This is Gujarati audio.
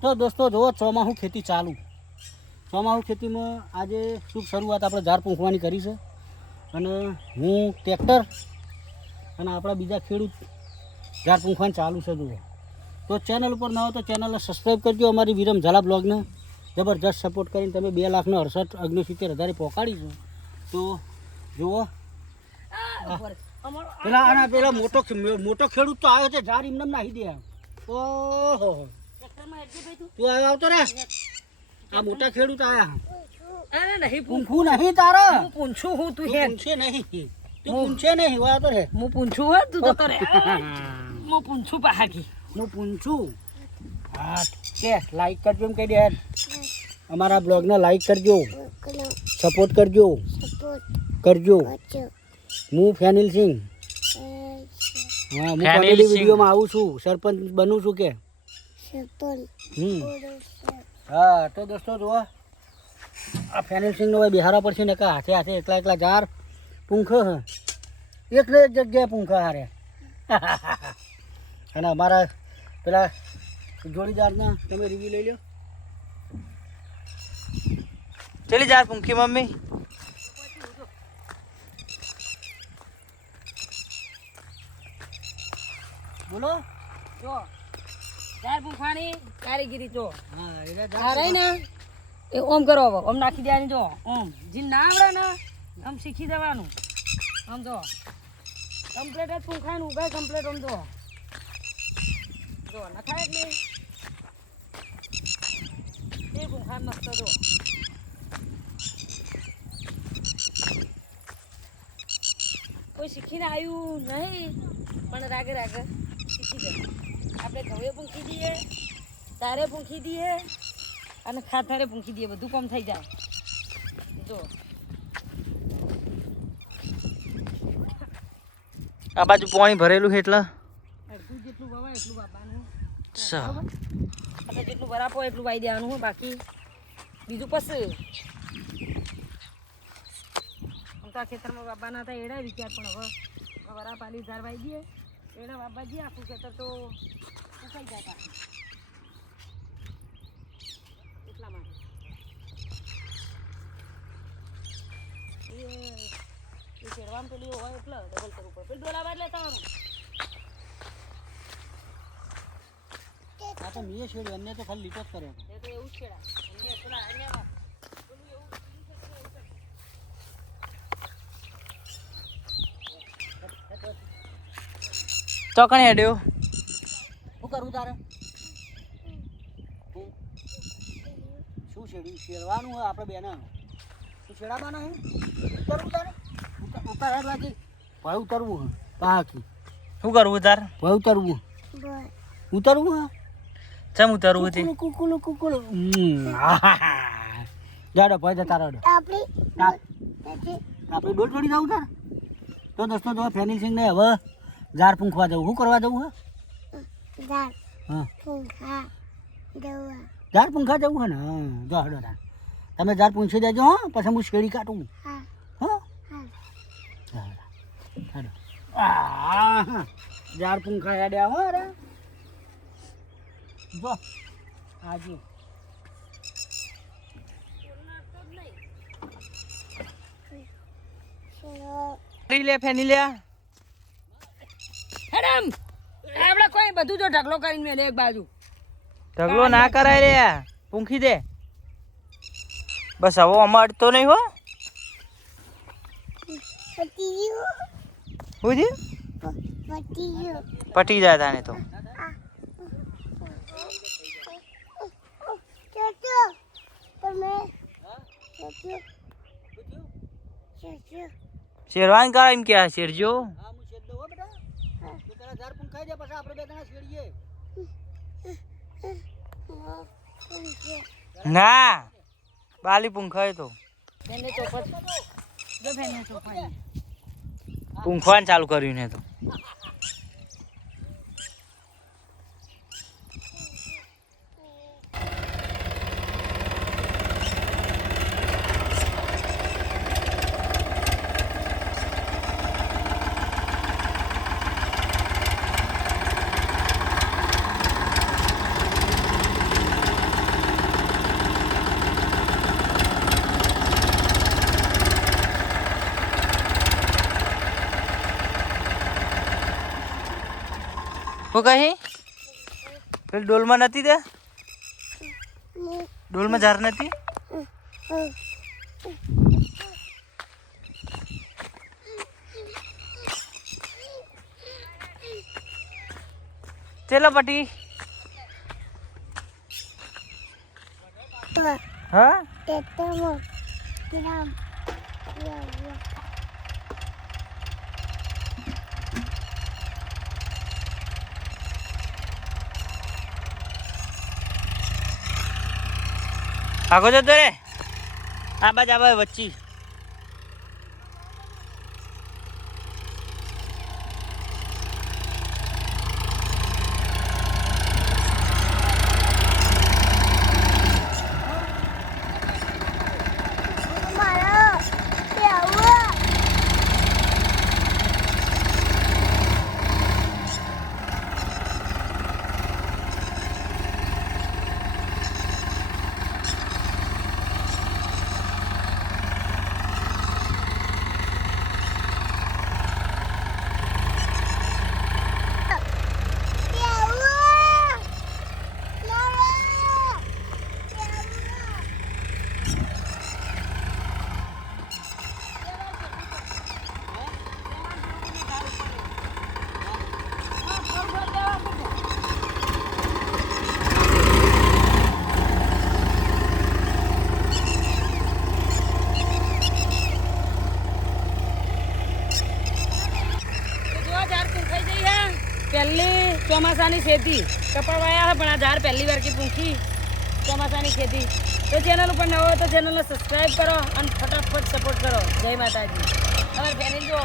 તો દોસ્તો જુઓ ચોમાસું ખેતી ચાલુ. ચોમાસું ખેતીમાં આજે શુભ શરૂઆત આપણે ઝાડ પૂંખવાની કરી છે અને હું ટ્રેક્ટર અને આપણા બીજા ખેડૂત ઝાડ પૂંખવાનું ચાલુ છે. જુઓ તો ચેનલ ઉપર ના હોય તો ચેનલને સબસ્ક્રાઈબ કરજો. અમારી વિરમ ઝાલા બ્લોગને જબરજસ્ત સપોર્ટ કરીને તમે 2,68,69,000 પહોંચાડીશું. તો જુઓ પેલા મોટો ખેડૂત તો આવ્યો છે, ઝાડ એમને નાખી દે. ઓહો તું આવ્યો આવતો રે. આ મોટા ખેડૂત આયા. અરે નહીં પૂંછું નહીં તારા. હું પૂંછું હું તું હે પૂંછે નહીં, તું પૂંછે નહીં. વાતો રે હું પૂંછું હે તું તો કરે હું પૂંછું પાકી હું પૂંછું. હા કે લાઈક કરજો એમ કહી દે. અમારા બ્લોગને લાઈક કરજો, સપોર્ટ કરજો. હું ફેનિલ સિંહ. હા હું કોમેડી વિડીયોમાં આવું છું, સરપંચ બનું છું કે. હા તો દોસ્તો જુઓ આ ફેનિલ સિંહનો ભાઈ બિહારા પડશે ને કા હાથે હાથે એકલા ઝાડ પૂંખ એક ને એક જગ્યાએ પૂંખા હારે. અને અમારા પેલા જોડીદારના તમે રિવ્યુ લઈ લો. ચલી જા પૂંખી મમ્મી. બોલો જો ઝાડ પૂંખવાની કારીગીરી જો હા આ રહી ને એ ઓમ કરો હવે ઓમ નાખી દેવાની. જો ઓમ જે ના આવડે ને આમ શીખી દેવાનું. આમ જો કમ્પ્લેટ જ પૂંખાય ને ઉગાય કમ્પ્લેટ. આમ જો નખાય એટલે એ પૂંખાય મસ્ત. જો કોઈ શીખીને આવ્યું નહીં પણ રાગે રાગે શીખી જાય. આપણે ઘઉં પૂંખી દઈએ, તારે પૂંખી દઈએ અને ખાતરે પૂંખી દઈએ, બધું કામ થઈ જાય. જો આ બાજુ પાણી ભરેલું છે એટલે અડધું જેટલું વવાય એટલું વાવવાનું. અચ્છા આપણે જેટલું બરાબર હોય એટલું વાવી દેવાનું હોય, બાકી બીજું પછી આમ તો આ ખેતરમાં વાવવાના હતા એડા વિચાર, પણ હવે વરા પાલી ધાર વાવી દઈએ એડા વાવવા જઈએ. આખું ખેતર તો સુકાઈ જાય પાછું. એટલા માટે એ શેરવાનું પેલું હોય એટલે ડબલ કરવું પડે. પેલું ડોલાવા એટલે તમારું આ તો મીએ છેડ્યું, અમને તો ખાલી લીટો જ કર્યો. એ તો એવું જ છેડા અન્ય પેલા અન્ય પેલું એવું ચોકણ હેડ્યો. શું કરવું તારે? શું છેડ્યું? શેડવાનું હોય આપણે બેને. શું છેડાવાના હે? ઉતરવું તારે? ઉતાર બાકી ભાઈ ઉતરવું હે બાકી. શું કરવું તાર? ભાઈ ઉતરવું ઉતરવું હે. ચમ ઉતરવું છે? કુકુલ જાડો ભાઈ જતા રહો. આપણે ડોલ છોડી જવું તાર. તો દોસ્તો જો ફેનિલ સિંહ ને હવે ઝાડ પૂંખવા જવું. શું કરવા જવું હે? હા ઝાડ પૂંખવા જવું હે ને. હા જો હડો તાર તમે ઝાડ પૂંછી દેજો. હા પછી હું શેડી કાઢું. હા હડો ઝાડ પૂંખા હેડ્યા હો. અરે જો આજે લે ફેનિલિયા હેડમ આપણે કોઈ બધું જો ઢગલો કરીને મેલે એક બાજુ. ઢગલો ના કરાય રે, પૂંખી દે બસ. હવે અમાર તો નહીં હો. શું છે? પટી જાય તાને તો. શેરવાન કા એમ કે શેરજો. હા હું શેડ દઉં હો બેટા. તું પેલા ઝાડ પૂંખાઈ દે પછી આપણે બે જણા શેડીએ. ના બાલી પૂંખાય તો બેને ચોપટ જો બેને ચોપાઈ પૂંખવાનું ચાલુ કર્યું ને તો. હું કહી પેલી ડોલમાં નથી તે ડોલમાં ઝાર નથી ચલો પટી હા આગો જતો રે આ બાજ આવે વચ્ચી પહેલી ચોમાસાની ખેતી કપાળ વાયા પણ આ ઝાડ પહેલી વાર કી પૂંખી ચોમાસાની ખેતી તો ચેનલ ઉપર નવો હોય તો ચેનલને સબસ્ક્રાઈબ કરો અને ફટાફટ સપોર્ટ કરો જય માતાજી હવે ફેમિલી જો